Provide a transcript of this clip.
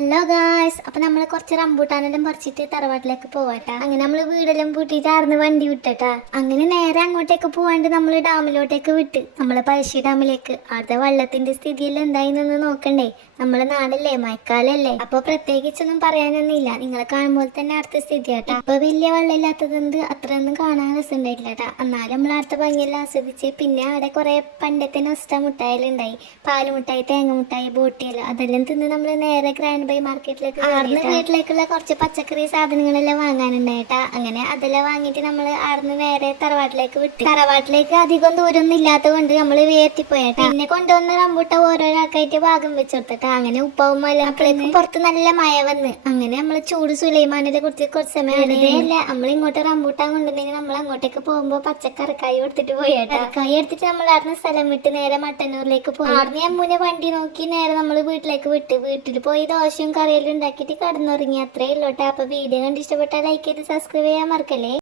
Hasta luego. അപ്പൊ നമ്മൾ കുറച്ച് റംബൂട്ടാനെല്ലാം പറിച്ചിട്ട് തറവാട്ടിലേക്ക് പോവാട്ടാ. അങ്ങനെ നമ്മൾ വീടെല്ലാം പൂട്ടിയിട്ട് ആർന്ന് വണ്ടി വിട്ടട്ടാ. അങ്ങനെ നേരെ അങ്ങോട്ടേക്ക് പോവാണ്ട് നമ്മൾ ഡാമിലോട്ടേക്ക് വിട്ട്. നമ്മൾ പഴശ്ശി ഡാമിലേക്ക്. അവിടുത്തെ വെള്ളത്തിന്റെ സ്ഥിതിയെല്ലാം എന്തായിന്നൊന്ന് നോക്കണ്ടേ? നമ്മളെ നാടല്ലേ? മഴക്കാലല്ലേ? അപ്പൊ പ്രത്യേകിച്ചൊന്നും പറയാനൊന്നുമില്ല. നിങ്ങളെ കാണുമ്പോൾ തന്നെ അടുത്ത സ്ഥിതി കേട്ടാ അപ്പൊ വലിയ വെള്ളമില്ലാത്തതുകൊണ്ട് അത്രയൊന്നും കാണാൻ രസമുണ്ടായിട്ടില്ല കേട്ടാ എന്നാലും നമ്മൾ അടുത്ത ഭംഗിയെല്ലാം ആസ്വദിച്ച് പിന്നെ അവിടെ കുറെ പണ്ടത്തെ നൊസ്റ്റ മുട്ടായാലുണ്ടായി പാലുമുട്ടായി തേങ്ങ മുട്ടായി ബോട്ടിയെല്ലാം അതെല്ലാം തിന്ന് നമ്മൾ നേരെ ഗ്രാൻഡ് ബൈ മാർക്കറ്റിലേക്ക് ആർന്ന് വീട്ടിലേക്കുള്ള കുറച്ച് പച്ചക്കറി സാധനങ്ങളെല്ലാം വാങ്ങാനുണ്ടായിട്ടാ അങ്ങനെ അതെല്ലാം വാങ്ങിയിട്ട് നമ്മൾ ആർന്ന് നേരെ തറവാട്ടിലേക്ക് വിട്ടു തറവാട്ടിലേക്ക് അധികം ദൂരമൊന്നും ഇല്ലാത്തത് കൊണ്ട് നമ്മൾ വേർത്തിപ്പോയേട്ടാ പിന്നെ കൊണ്ടുവന്ന റംബൂട്ട ഓരോരാൾക്കായിട്ട് ഭാഗം വെച്ചെടുത്തിട്ടാ. അങ്ങനെ ഉപ്പാവും അപ്പോഴേക്കും പുറത്ത് നല്ല മഴ വന്ന്. അങ്ങനെ നമ്മൾ ചൂട് സുലൈമാനിനെ കുറിച്ച് കുറച്ച് സമയം അല്ല നമ്മൾ ഇങ്ങോട്ട് റംബൂട്ടാൻ കൊണ്ടുവന്നെങ്കിൽ നമ്മൾ അങ്ങോട്ടേക്ക് പോകുമ്പോ പച്ചക്കറിക്കായി എടുത്തിട്ട് പോയേട്ടാ കൈ എടുത്തിട്ട് നമ്മൾ ആർന്ന് സ്ഥലം വിട്ട് നേരെ മട്ടന്നൂരിലേക്ക് പോയി. ആർന്ന് അമ്മൂനെ വണ്ടി നോക്കി നേരെ നമ്മൾ വീട്ടിലേക്ക് വിട്ട്. വീട്ടിൽ പോയി ദോശയും കറിയെല്ലാം ഉണ്ടാക്കിയിട്ട് കടന്നുറങ്ങി അത്രേ ഉള്ളൂട്ടെ അപ്പൊ വീഡിയോ കണ്ട് ഇഷ്ടപ്പെട്ടാൽ ലൈക്ക് ചെയ്ത് സബ്സ്ക്രൈബ് ചെയ്യാൻ മറക്കല്ലേ?